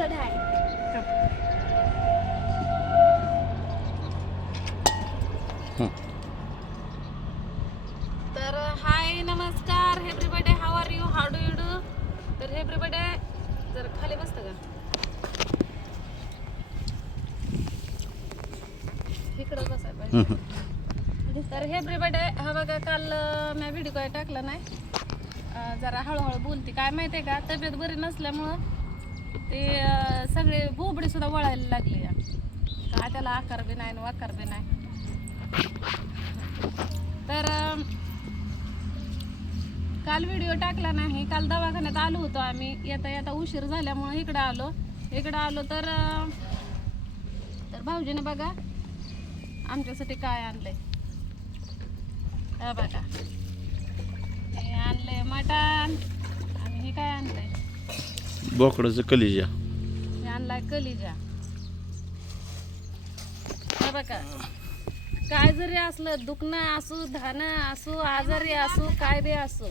तिखट आहे तर हाय नमस्कार. Everybody how are you how do you do तर एव्हरीबडे जर खाली बसतं का? इकडं बसायला पाहिजे तर हे एव्हरीबडे हा बघा काल मी व्हिडिओ काय टाकला नाही. जरा हळूहळू बोलते. काय माहिती आहे का? तब्येत बरी नसल्यामुळं ते सगळे बोबडे सुद्धा वळायला लागले. का त्याला आकार बी नाही वाकार बी नाही. तर काल व्हिडिओ टाकला नाही. काल दवाखान्यात आलो होतो आम्ही. येता येता उशीर झाल्यामुळे इकडं आलो. इकडं आलो तर तर भाऊजीने बघा आमच्यासाठी काय आणलंय. बघा. हे आणलंय मटण. आणि हे काय आणलंय? बोकडाचं कलिजा. आणलाय कलिजा. बघा. काय जरी असलं दुखणं असू धान असू आजारी असू काय बी असू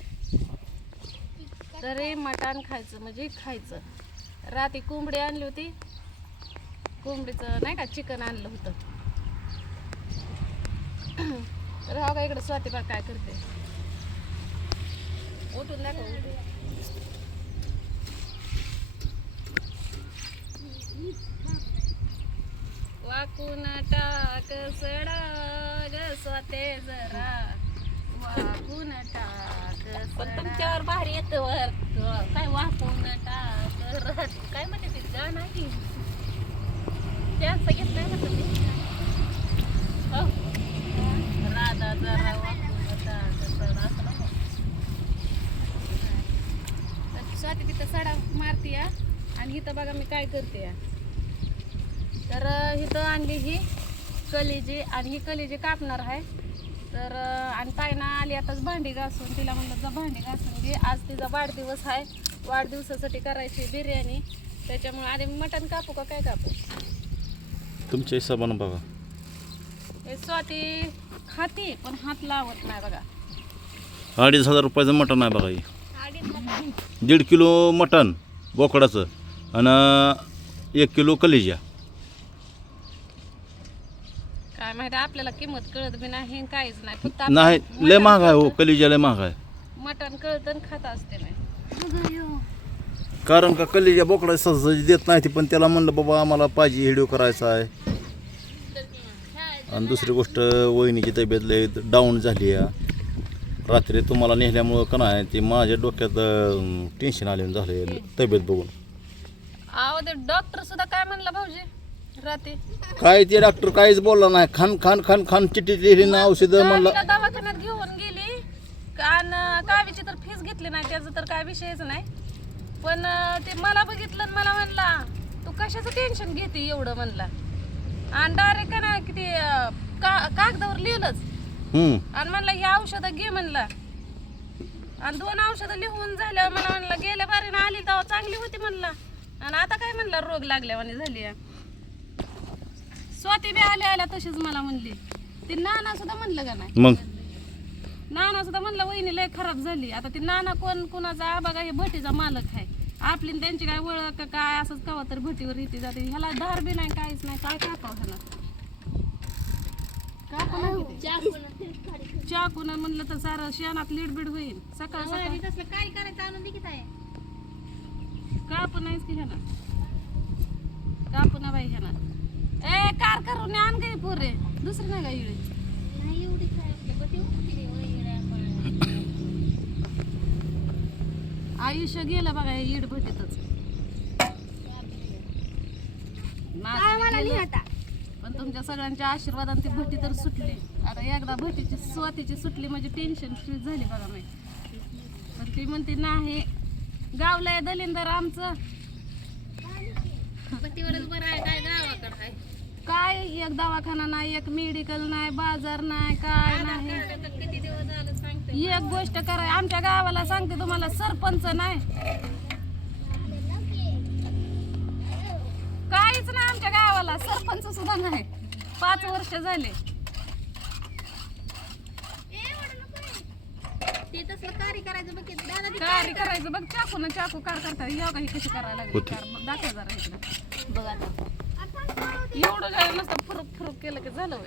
तरी मटण खायचं म्हणजे खायचं. रात्री कोंबडी आणली होती. कोंबडीचं नाही का चिकन आणलं होतं. तर हा का इकडं स्वातीबा काय करते? उठून दाखव उठून. वाकून टाक सडा ग स्वते जरा. वाकून टाक पण तुमच्यावर भारी येत वर. काय वाकून टाक रट काय म्हणते ते? गाणं आहे त्यांचं घेत नाही तुम्ही? हो. राधा जरा वाकून टाक सडा. स्वाती तिथं सडा मारते आणि इथं बघा मी काय करते या तर इथं आणली ही कलेजी आणि ही कलेजी कापणार आहे. तर आणि ताईना आली आताच भांडी घासून. तिला म्हणलं जा भांडी घासून घे. आज तिचा वाढदिवस आहे. वाढदिवसासाठी करायची बिर्याणी. त्याच्यामुळे आधी मटण कापू का? काय कापू? तुमच्या हिशोबानं बघा. हे स्वाती खाती पण हात लावत नाही बघा. अडीच हजार रुपयाचं मटण आहे बघा हे. दीड किलो मटण बोकडाचं आणि एक किलो कलिजा काय माहिती आपल्याला किंमत कळत बी नाही काहीच नाही. फक्त आपण नाही लय महाग आहे हो कलिजा लय महाग आहे. मटण कळतं आणि खात असते नाही कारण का कलिजा बोकडा सहज देत नाही ती पण त्याला म्हणलं बाबा आम्हाला पाहिजे व्हिडिओ करायचा आहे. आणि दुसरी गोष्ट वहिनीची तब्येत लय डाऊन झाली आहे. रात्री तुम्हाला नेल्यामुळं का नाही ते माझ्या डोक्यात टेन्शन आले झालं तब्येत बघून. अहो ते डॉक्टर सुद्धा काय म्हणला भाऊजी? काय ते डॉक्टर काहीच बोलला नाही. खान खान खान खान चिठ्ठी लिहिली ना औषधं म्हणलं. दवाखान्यात घेऊन गेली. आणि कावीची तर फीस घेतली नाही त्याचा तर काय विषयच नाही. पण अं, ते मला बघितलं आणि मला म्हणला तू कशाचं टेन्शन घेते एवढं? म्हणला. आणि डायरेक्ट का नाही किती कागदावर लिहिलंच. हम्म. आणि म्हणलं ही औषधं घे म्हणला. आणि दोन औषधं लिहून झाल्यावर मला म्हणलं गेल्या बारीनं आली तेव्हा चांगली होती म्हणला. आणि आता काय म्हणला रोग लागल्यावानी झाली आहे. स्वाती बी आल्या आल्या तशीच मला म्हणली. ती नाना सुद्धा म्हणलं का नाही? मग? नाना सुद्धा म्हणलं वहिनी लय खराब झाली. आता ती नाना कोण कुणाचा बघा हे भटीचा मालक आहे. आपली न त्यांची काय ओळख का काय असंच कवा तर भटीवर येते जाते. ह्याला धार बी नाही काहीच नाही. काय कापाव ह्याला? कापा किती. चाकून म्हणलं तर सारं शेणात लीडबीड होईल. सकाळ सकाळ. काय करायचं आणून दे की ताई. कापू नाहीच की ह्याला? कापू ना बाई ह्याला. ए कार करून आण गे पोरे. दुसरं नाही का इकडे? नाही एवढी काय. आयुष्य गेलं बघा हे इड भटीतच मला? पण तुमच्या सगळ्यांच्या आशीर्वादाने ती भटी तर सुटली. आता एकदा भटीची स्वातीची सुटली म्हणजे टेन्शन फ्री झाली बघा मी पण ती म्हणते नाही गावला आहे दलिंदर आमचं. बरं आहे काय गावाकडं आहे? काय? एक दवाखाना नाही एक मेडिकल नाही बाजार नाही काय नाही. आता किती दिवस झालं सांगते. एक गोष्ट कराय आमच्या गावाला सांगते तुम्हाला सरपंच नाही. काहीच नाही आमच्या गावाला सरपंच सुद्धा नाही. पाच वर्ष झाले. ते तसलं कार्य करायचं बघ की दादा ते काय करायचं बघ चाकू ना चाकू कार करता येऊ का ही कशी करायला लागली होती. कार. मग दाखव जरा इकडे. बघ आता. एवढं काय नसतं फरक फरक केलं की झालं.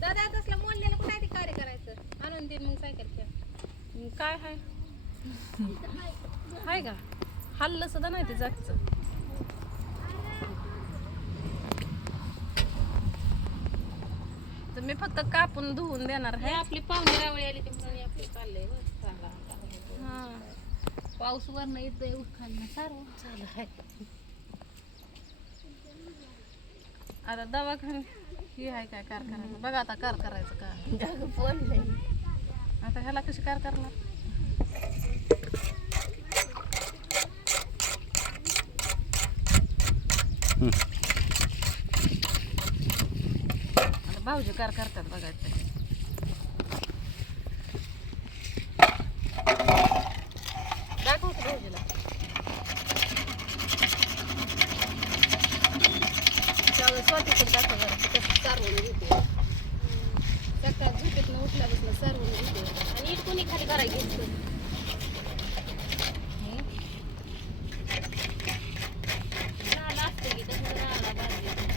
दादा तसलं मोडलेलं कुठं आहे ते कार्य करायचं? आणून दे मग सायकल खेळ काय हाय? हाय का? हल्लं सुद्धा नाही ते जागचं. तर मी फक्त कापून धुवून देणार हे आहे आपली पाहुणे रावळी आली ते म्हणून आपले चाललंय. हा पाऊस वरनं येतोय खाल्लं सारं. चालू आहे आता दवाखाने ही आहे काय कार करायचं बघा आता कार करायचं का? आता ह्याला कशी कार करणार? आता भाऊजी कार करतात बघायचं दाखव की भाऊजीला त्यावेळेस स्वातीकडे दाखव जरा ती कसं चारवून घेते सकाळ झोपेतनं उठल्यापासून चारवून घेते आणि इट कोणी खाली करायला घेतलं नाला असतं की तसं नाला बाजूला.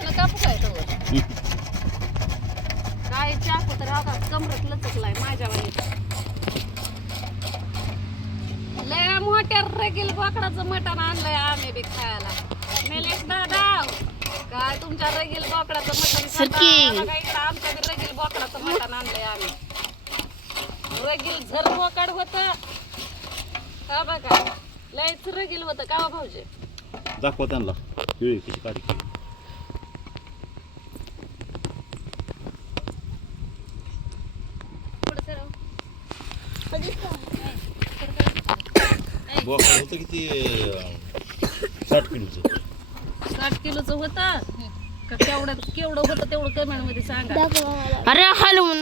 ह्या चाकून कापू काय चाकू तर हा कमरत लचकलाय माझ्या लय मोठ्या रगील बोकडाचं मटण आणलंय आम्ही बी खायला. मेलेश दादा काय तुमच्या रगील बोकडाचं मटण खाता? बघा इकडं आमच्या बी रगील बोकडाचं मटण आणलंय आम्ही. रगील झर बोकड होत. हा बघा लयच रगील होतं. का हो भाऊजी? दाखवा त्यांना. केळी कशी काढी केली पुढं सरव. बोकड होतं किती साठ किलोचं. साठ किलोचं होतं? का केवढं केवढं होतं तेवढं कमेंटमध्ये सांगा. अरे हलवून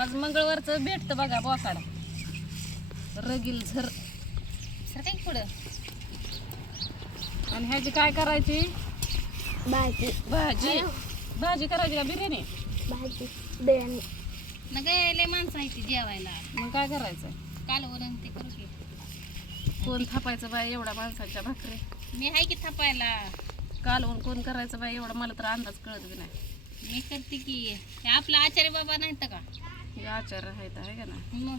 आज मंगळवारचं भेटतं बघा बोकाड. रगील झर सर काय पुढं. आणि ह्याची काय करायची? भाजी. भाजी. भाजी करायची का बिर्याणी? भाजी बिर्याणी. नग लय माणसं आहे ती जेवायला. मग काय करायचं? कालवण ते करू की कोण थापायचं बाय एवढ्या माणसाच्या भाकरी? मी आहे की थापायला? कालवून कोण करायचं बाय एवढा मला तर अंदाज कळत बी नाही. मी करते की हे आपला आचार्य बाबा नाही तर का? हे आचार आहेत आहे का ना मग?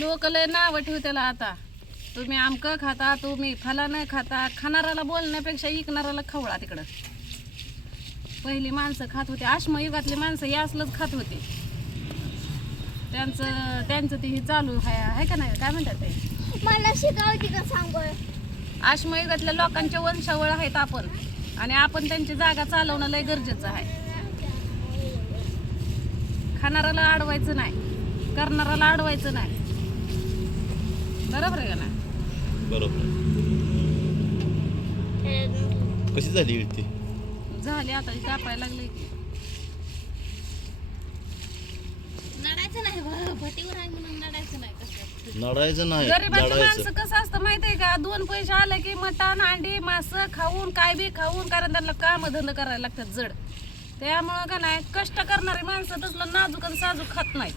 लोक लय नावं ठेवत्याला आता. तुम्ही आमकं खाता तुम्ही फला नाही खाता. खाणाऱ्याला बोलण्यापेक्षा इकणाऱ्याला खवळा तिकडं. पहिली माणसं खात होती. आश्मयुगातली माणसं हे असलंच खात होती. त्यांचं त्यांचं ते हे चालू आहे आहे का नाही? काय म्हणतात ते? मला शिकावती का सांग आश्मयुगातल्या लोकांचे वंशावळ आहेत आपण. आणि आपण त्यांची जागा चालवणं लय गरजेचं आहे. खाणाऱ्याला अडवायचं नाही. करणाऱ्याला अडवायचं नाही. बरोबर आहे का ना बरोबर. कशी झाली ती? झाली आता कापायला लागले. की नडायचं नाही बा, भटीवर आहे म्हणून नडायचं नाही कसं. नडायचं नाही गरीबाचं लढायचं माणसं कसं असतं माहितीये का? दोन पैसे आले की मटण अंडी मास खाऊन काय बी खाऊन कारण त्यांना काम धंद करायला लागतात जड. त्यामुळं का नाही कष्ट करणारी माणसं तसलं नाजूक आणि साजूक खात नाहीत.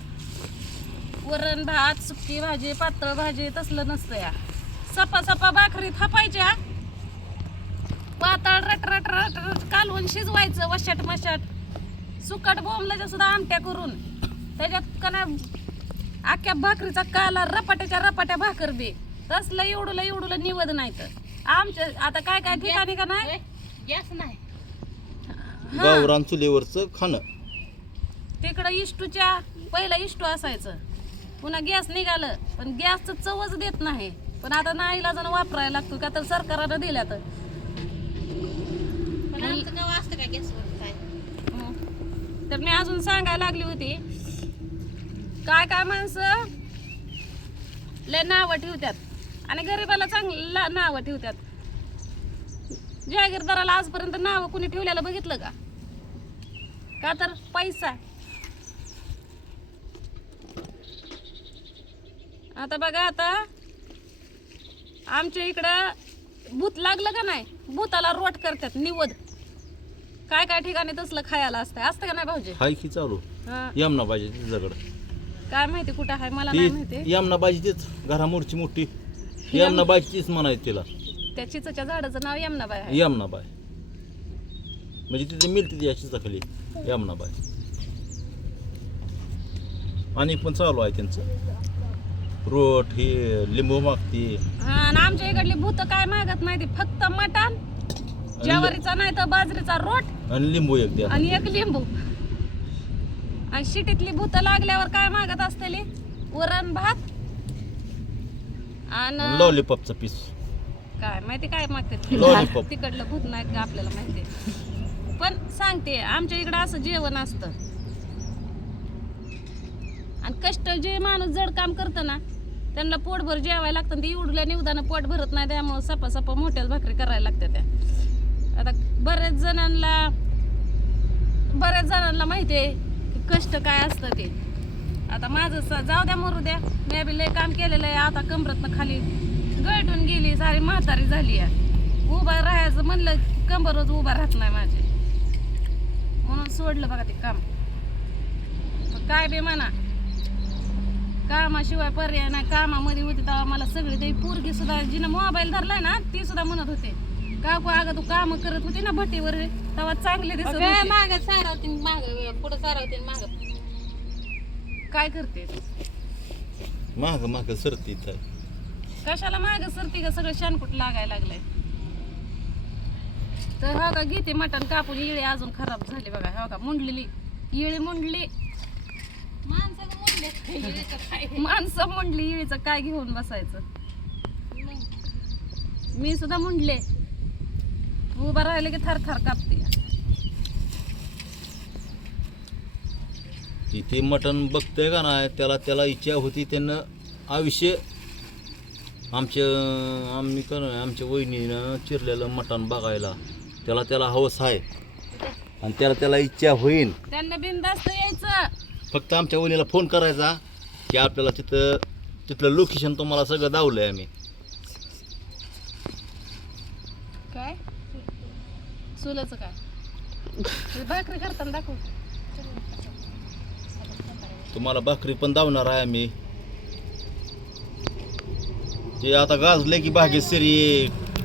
वरण भात सुकी भाजी पातळ भाजी तसलं नसतं या. सपा सपा भाकरी थापायच्या. पातळ रट रट रट रट कालवून शिजवायचं वशाट मशाट. सुकट बोंबलाच्या सुद्धा आमट्या करून. त्याच्यात का नाही अख्ख्या भाकरीचा काला रपाट्याच्या रपाट्या भाकर बी. तसलं एवढूला एवढूला निवद नाही तर. आमच्या आता काय काय ठिकाणी का नाही? गॅस नाही. गावरान चुलीवरचं खाणं. तिकडं इष्टूच्या पहिलं इष्टू असायचं. पुन्हा गॅस निघालं. पण गॅसचं चवच देत नाही. पण आता नाही इलाजानं वापरायला लागतो का तर सरकारनं दिल्या तर पण आमचं गाव असतं का गॅसवर काय हं. तर मी अजून सांगायला लागली होती काय काय माणसं लय नावं ठेवतात आणि गरीबाला चांगलं नावं ठेवतात जागीरदाराला आजपर्यंत नावं कुणी ठेवलेलं बघितलं का? का तर पैसा. आता बघा आता आमच्या इकडं भूत लागलं का नाही? भूताला रोट करतात निवद काय काय ठिकाणी तसलं खायला असतं असतं का नाही भाऊजी? हाय की चालू. हा. यमना पाहिजे तिच्याकडं. काय माहिती कुठं आहे? मला नाही माहिती. ती यमना तीच घरामोरची मोठी. यमना तीच म्हणायची तिला. त्या चिचच्या झाडाचं नाव यमनाबाई आहे. यमनाबाई म्हणजे तिथे मिळते ती याची खाली यमनाबाई आणि पण चालू आहे त्यांचं. रोट हे लिंबू मागते. हा आणि आमच्या इकडली भूत काय मागत नाही ती? फक्त मटण ज्वारीचा नाही तर बाजरीचा रोट आणि लिंबू एक द्या. आणि एक लिंबू. आणि शिटीतली भूत लागल्यावर काय मागत असतेली? वरण भात आणि लॉलीपॉपचा पीस काय माहिती काय मागते Lollipop. तिकडलं भूत नाही का आपल्याला माहिती पण सांगते आमच्या इकडं असं जेवण असतं. आणि कष्ट जे माणूस जड काम करतं ना त्यांना पोटभर जेवायला लागतं ते एवढल्या निवदानं पोट भरत नाही त्यामुळं सपा सपा मोठ्याच भाकरी करायला लागतात त्या. आता बऱ्याच जणांना बऱ्याच जणांना माहिती आहे की कष्ट काय असतं ते. आता माझं जाऊ द्या मरू द्या. मी बी लय काम केलेलं आहे. आता कमरतनं खाली गळटून गेली सारी म्हातारी झाली आहे. उभा राहायचं म्हणलं कंबरच उभा राहत नाही माझे. म्हणून सोडलं बघा ते काम. काय बे म्हणा. कामाशिवाय पर्याय नाही. कामामध्ये होती तेव्हा मला सगळी ते पोरगी सुद्धा जिनं मोबाईल धरलाय ना ती सुद्धा म्हणत होते. काकू अगं तू काम करत होती ना भट्टीवर? तेव्हा चांगले दिसत होते. माग सारावती माग पुढे सारावती माग. काय करते? माग माग सरती इथं. आहे. कशाला माग सरती का सगळं शानकुट लागायला लागलंय. तर हो का घेते मटण कापून. इळे अजून खराब झाली बघा. हो का मुंडलेली. इळी मुंडली. काय? माणसं मुंडली इळीचं काय घेऊन बसायचं? मी सुद्धा मुंडले. उभा राहिले की थर थर कापते. तिथे मटण बघतंय का नाही त्याला त्याला इच्छा होती त्यानं आयुष्य. आमच्या आम्ही का नाही आमच्या वहिनीनं चिरलेलं मटण बघायला. त्याला त्याला हवस आहे. आणि त्याला त्याला इच्छा होईल त्यांना बिनधास्त यायचं. फक्त आमच्या वहिनीला फोन करायचा की आपल्याला तिथं तिथलं लोकेशन तुम्हाला सगळं दावलंय आम्ही काय चुलाचं काय? भाकरी करताना दाखव. तुम्हाला भाकरी पण दावणार आहे आम्ही. ते आता गाजले की भाग्यश्री